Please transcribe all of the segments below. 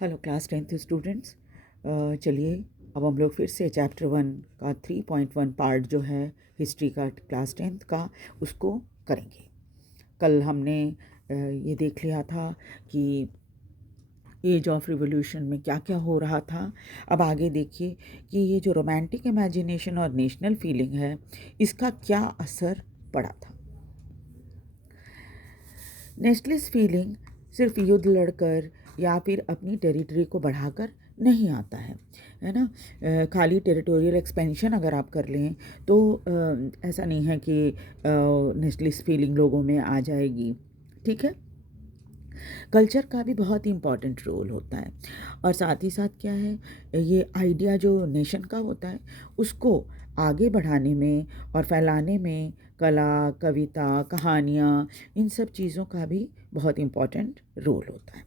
Hello class 10th students. चलिए अब हम लोग फिर से चैप्टर 1 का 3.1 पार्ट जो है हिस्ट्री का क्लास 10th का उसको करेंगे। कल हमने ये देख लिया था कि एज ऑफ रिवॉल्यूशन में क्या क्या हो रहा था। अब आगे देखिए कि ये जो रोमांटिक इमेजिनेशन और नेशनल फीलिंग है इसका क्या असर पड़ा था। नेशनलिस्ट फीलिंग सिर्फ युद्ध लड़कर या फिर अपनी टेरिटरी को बढ़ाकर नहीं आता है ना। खाली टेरिटोरियल एक्सपेंशन अगर आप कर लें तो ऐसा नहीं है कि नेशनलिस्ट फीलिंग लोगों में आ जाएगी। ठीक है, कल्चर का भी बहुत ही इम्पॉर्टेंट रोल होता है और साथ ही साथ क्या है, ये आइडिया जो नेशन का होता है उसको आगे बढ़ाने में और फैलाने में कला, कविता, कहानियाँ, इन सब चीज़ों का भी बहुत इम्पॉर्टेंट रोल होता है।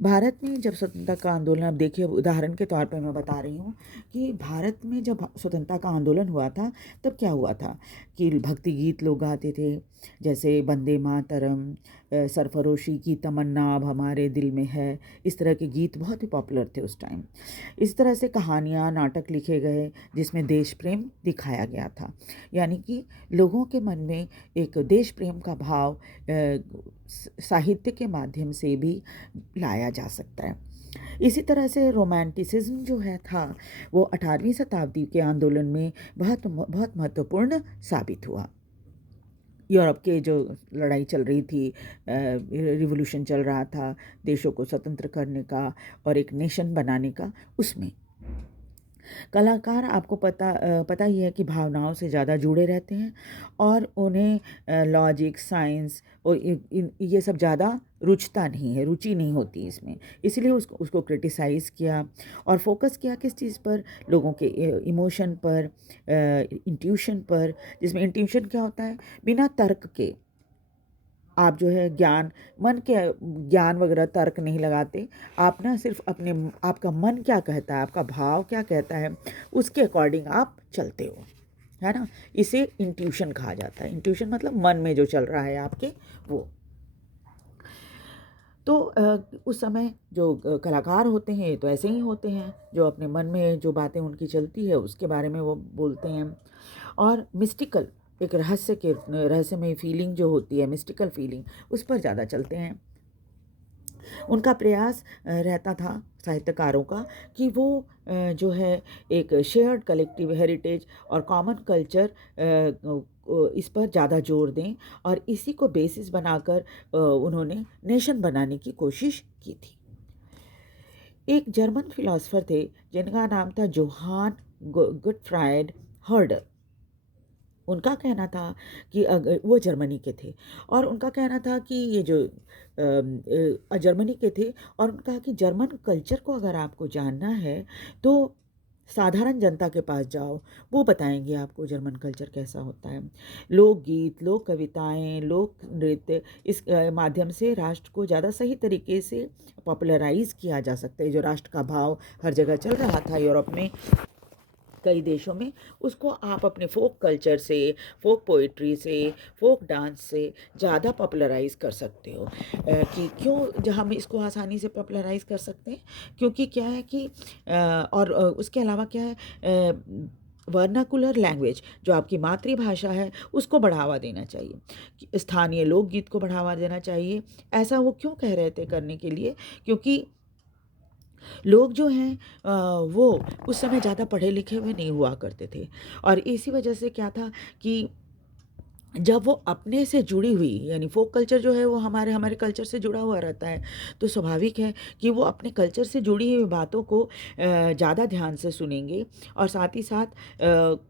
भारत में जब स्वतंत्रता का आंदोलन, अब देखिए उदाहरण के तौर पर मैं बता रही हूँ कि भारत में जब स्वतंत्रता का आंदोलन हुआ था तब क्या हुआ था कि भक्ति गीत लोग गाते थे, जैसे वंदे मातरम, सरफरोशी की तमन्ना अब हमारे दिल में है। इस तरह के गीत बहुत ही पॉपुलर थे उस टाइम। इस तरह से कहानियाँ, नाटक लिखे गए जिसमें देश प्रेम दिखाया गया था, यानी कि लोगों के मन में एक देश प्रेम का भाव साहित्य के माध्यम से भी लाया जा सकता है। इसी तरह से रोमांटिसिज्म जो है था वो 18वीं शताब्दी के आंदोलन में बहुत बहुत महत्वपूर्ण साबित हुआ। यूरोप के जो लड़ाई चल रही थी, रिवॉल्यूशन चल रहा था देशों को स्वतंत्र करने का और एक नेशन बनाने का, उसमें कलाकार आपको पता ही है कि भावनाओं से ज़्यादा जुड़े रहते हैं और उन्हें लॉजिक, साइंस और ये सब ज़्यादा रुचि नहीं होती इसमें। इसलिए उसको क्रिटिसाइज़ किया और फोकस किया किस चीज़ पर, लोगों के इमोशन पर, इंट्यूशन पर, जिसमें इंट्यूशन क्या होता है, बिना तर्क के आप जो है मन के ज्ञान वगैरह तर्क नहीं लगाते। आप ना सिर्फ आपका मन क्या कहता है, आपका भाव क्या कहता है, उसके अकॉर्डिंग आप चलते हो, है ना। इसे इंट्यूशन कहा जाता है। इंट्यूशन मतलब मन में जो चल रहा है आपके, वो। तो उस समय जो कलाकार होते हैं तो ऐसे ही होते हैं, जो अपने मन में जो बातें उनकी चलती है उसके बारे में वो बोलते हैं। और मिस्टिकल, एक रहस्यमय फीलिंग जो होती है, मिस्टिकल फीलिंग, उस पर ज़्यादा चलते हैं। उनका प्रयास रहता था साहित्यकारों का कि वो जो है एक शेयर्ड कलेक्टिव हेरिटेज और कॉमन कल्चर इस पर ज़्यादा जोर दें और इसी को बेसिस बनाकर उन्होंने नेशन बनाने की कोशिश की थी। एक जर्मन फिलोसोफर थे जिनका नाम था जोहान गुटफ्राइड हर्डर। उनका कहना था कि अगर वो जर्मनी के थे और उनका कहना था कि ये जो जर्मनी के थे, और उनका कहा कि जर्मन कल्चर को अगर आपको जानना है तो साधारण जनता के पास जाओ, वो बताएंगे आपको जर्मन कल्चर कैसा होता है। लोकगीत, लोक कविताएं, लोक नृत्य, इस माध्यम से राष्ट्र को ज़्यादा सही तरीके से पॉपुलराइज किया जा सकता है। जो राष्ट्र का भाव हर जगह चल रहा था यूरोप में, कई देशों में, उसको आप अपने फोक कल्चर से, फोक पोइट्री से, फोक डांस से ज़्यादा पॉपुलराइज कर सकते हो। कि क्यों जहाँ हम इसको आसानी से पॉपुलराइज कर सकते हैं, क्योंकि क्या है कि और उसके अलावा क्या है, वर्नाकुलर लैंग्वेज जो आपकी मातृभाषा है उसको बढ़ावा देना चाहिए, स्थानीय लोकगीत को बढ़ावा देना चाहिए। ऐसा वो क्यों कह रहे थे करने के लिए, क्योंकि लोग जो हैं वो उस समय ज़्यादा पढ़े लिखे हुए नहीं हुआ करते थे और इसी वजह से क्या था कि जब वो अपने से जुड़ी हुई, यानी फोक कल्चर जो है वो हमारे हमारे कल्चर से जुड़ा हुआ रहता है, तो स्वाभाविक है कि वो अपने कल्चर से जुड़ी हुई बातों को ज़्यादा ध्यान से सुनेंगे और साथ ही साथ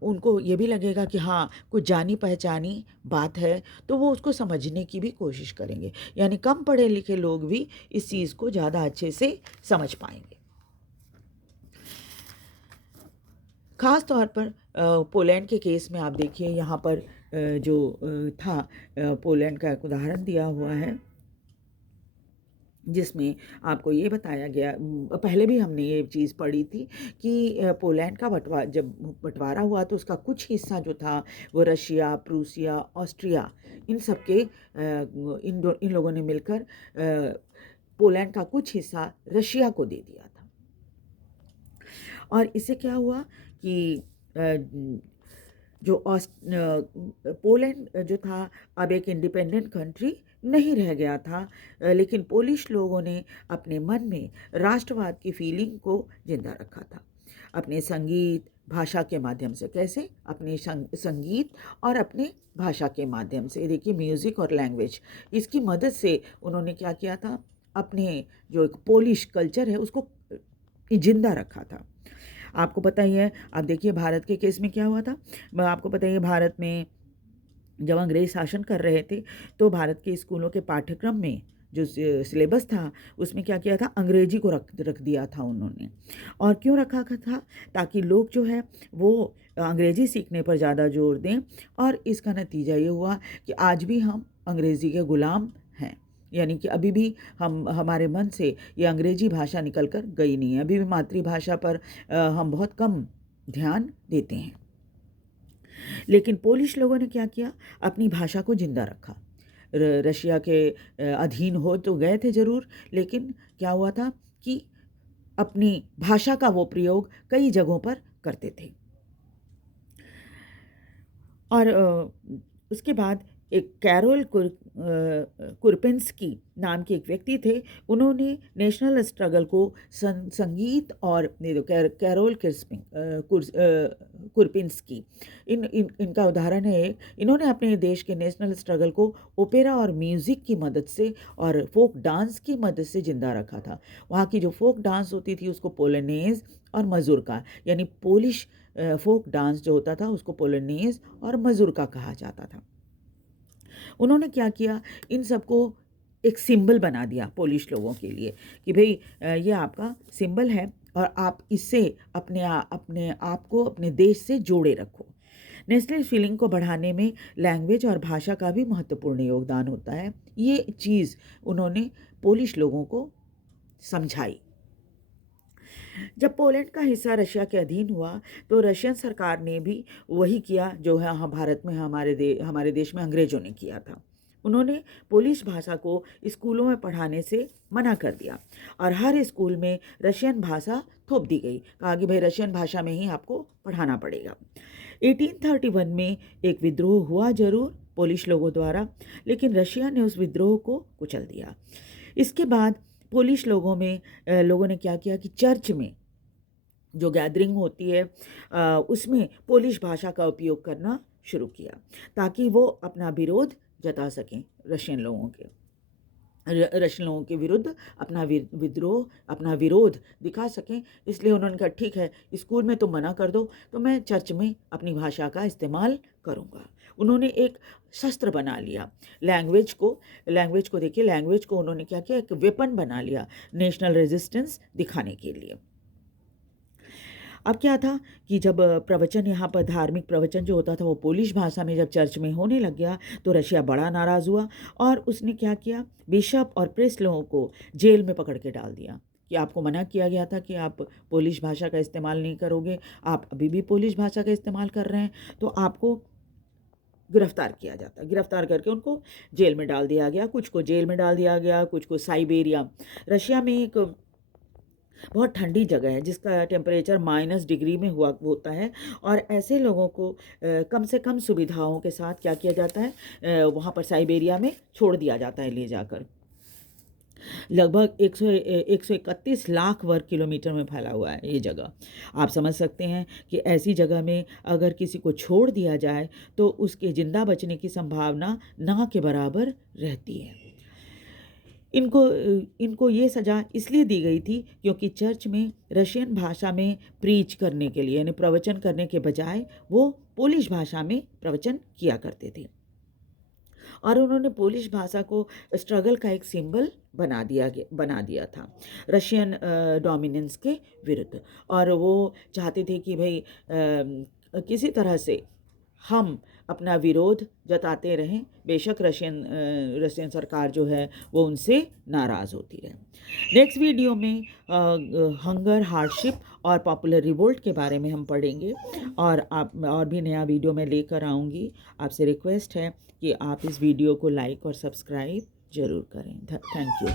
उनको ये भी लगेगा कि हाँ कुछ जानी पहचानी बात है, तो वो उसको समझने की भी कोशिश करेंगे। यानी कम पढ़े लिखे लोग भी इस चीज़ को ज़्यादा अच्छे से समझ पाएंगे। ख़ास तौर पर पोलैंड के केस में आप देखिए, यहाँ पर जो था, पोलैंड का एक उदाहरण दिया हुआ है जिसमें आपको ये बताया गया, पहले भी हमने ये चीज़ पढ़ी थी कि पोलैंड का जब बंटवारा हुआ तो उसका कुछ हिस्सा जो था वो रशिया, प्रूसिया, ऑस्ट्रिया, इन सब के इन लोगों ने मिलकर पोलैंड का कुछ हिस्सा रशिया को दे दिया था। और इससे क्या हुआ कि पोलैंड जो था अब एक इंडिपेंडेंट कंट्री नहीं रह गया था, लेकिन पोलिश लोगों ने अपने मन में राष्ट्रवाद की फीलिंग को जिंदा रखा था अपने संगीत भाषा के माध्यम से। कैसे? अपने संगीत और अपने भाषा के माध्यम से। देखिए, म्यूज़िक और लैंग्वेज, इसकी मदद से उन्होंने क्या किया था, अपने जो एक पोलिश कल्चर है उसको जिंदा रखा था। आपको पता ही है, अब देखिए भारत के केस में क्या हुआ था। आपको पता ही है, भारत में जब अंग्रेज शासन कर रहे थे तो भारत के स्कूलों के पाठ्यक्रम में जो सिलेबस था उसमें क्या किया था, अंग्रेजी को रख दिया था उन्होंने। और क्यों रखा था? ताकि लोग जो है वो अंग्रेजी सीखने पर ज़्यादा जोर दें। और इसका नतीजा ये हुआ कि आज भी हम अंग्रेज़ी के गुलाम हैं। यानी कि अभी भी हमारे मन से ये अंग्रेजी भाषा निकल कर गई नहीं है। अभी भी मातृभाषा पर हम बहुत कम ध्यान देते हैं। लेकिन पोलिश लोगों ने क्या किया, अपनी भाषा को जिंदा रखा। रशिया के अधीन हो तो गए थे ज़रूर, लेकिन क्या हुआ था कि अपनी भाषा का वो प्रयोग कई जगहों पर करते थे। और उसके बाद एक कैरोल कुरपिंस्की नाम के एक व्यक्ति थे। उन्होंने नेशनल स्ट्रगल को संगीत और कैरोल कुरपिंस्की इनका उदाहरण है। इन्होंने अपने देश के नेशनल स्ट्रगल को ओपेरा और म्यूज़िक की मदद से और फोक डांस की मदद से जिंदा रखा था। वहाँ की जो फोक डांस होती थी उसको पोलोनेज और मजूरका, यानी पोलिश फोक डांस जो होता था उसको पोलोनेज और मजूरका कहा जाता था। उन्होंने क्या किया, इन सबको एक सिंबल बना दिया पोलिश लोगों के लिए कि भाई ये आपका सिंबल है और आप इससे अपने आप को अपने देश से जोड़े रखो। नेशनल फीलिंग को बढ़ाने में लैंग्वेज और भाषा का भी महत्वपूर्ण योगदान होता है। ये चीज़ उन्होंने पोलिश लोगों को समझाई। जब पोलैंड का हिस्सा रशिया के अधीन हुआ तो रशियन सरकार ने भी वही किया जो है भारत में हमारे देश में अंग्रेजों ने किया था। उन्होंने पोलिश भाषा को स्कूलों में पढ़ाने से मना कर दिया और हर स्कूल में रशियन भाषा थोप दी गई। कहा कि भाई रशियन भाषा में ही आपको पढ़ाना पड़ेगा। 1831 में एक विद्रोह हुआ जरूर पोलिश लोगों द्वारा, लेकिन रशिया ने उस विद्रोह को कुचल दिया। इसके बाद पोलिश लोगों ने क्या किया कि चर्च में जो गैदरिंग होती है उसमें पोलिश भाषा का उपयोग करना शुरू किया ताकि वो अपना विरोध जता सकें रशियन लोगों के विरुद्ध अपना विरोध दिखा सकें। इसलिए उन्होंने कहा ठीक है, स्कूल में तो मना कर दो तो मैं चर्च में अपनी भाषा का इस्तेमाल करूँगा। उन्होंने एक शस्त्र बना लिया लैंग्वेज को देखिए, लैंग्वेज को उन्होंने क्या किया, एक वेपन बना लिया नेशनल रेजिस्टेंस दिखाने के लिए। अब क्या था कि जब प्रवचन यहाँ पर धार्मिक प्रवचन जो होता था वो पोलिश भाषा में जब चर्च में होने लग गया तो रशिया बड़ा नाराज़ हुआ और उसने क्या किया, बिशप और प्रेस्ट लोगों को जेल में पकड़ के डाल दिया कि आपको मना किया गया था कि आप पोलिश भाषा का इस्तेमाल नहीं करोगे, आप अभी भी पोलिश भाषा का इस्तेमाल कर रहे हैं तो आपको गिरफ्तार किया जाता। गिरफ्तार करके उनको जेल में डाल दिया गया। कुछ को जेल में डाल दिया गया, कुछ को साइबेरिया। रशिया में एक बहुत ठंडी जगह है जिसका टेम्परेचर -डिग्री में होता है और ऐसे लोगों को कम से कम सुविधाओं के साथ क्या किया जाता है, वहाँ पर साइबेरिया में छोड़ दिया जाता है ले जाकर। लगभग 131 लाख वर्ग किलोमीटर में फैला हुआ है ये जगह। आप समझ सकते हैं कि ऐसी जगह में अगर किसी को छोड़ दिया जाए तो उसके जिंदा बचने की संभावना ना के बराबर रहती है। इनको ये सज़ा इसलिए दी गई थी क्योंकि चर्च में रशियन भाषा में प्रीच करने के लिए यानी प्रवचन करने के बजाय वो पोलिश भाषा में प्रवचन किया करते थे और उन्होंने पोलिश भाषा को स्ट्रगल का एक सिंबल बना दिया था रशियन डोमिनेंस के विरुद्ध। और वो चाहते थे कि भाई किसी तरह से हम अपना विरोध जताते रहें, बेशक रशियन सरकार जो है वो उनसे नाराज़ होती रहे। नेक्स्ट वीडियो में हंगर, हार्डशिप और पॉपुलर रिवोल्ट के बारे में हम पढ़ेंगे और भी नया वीडियो मैं लेकर आऊँगी। आपसे रिक्वेस्ट है कि आप इस वीडियो को लाइक और सब्सक्राइब ज़रूर करें। Thank you.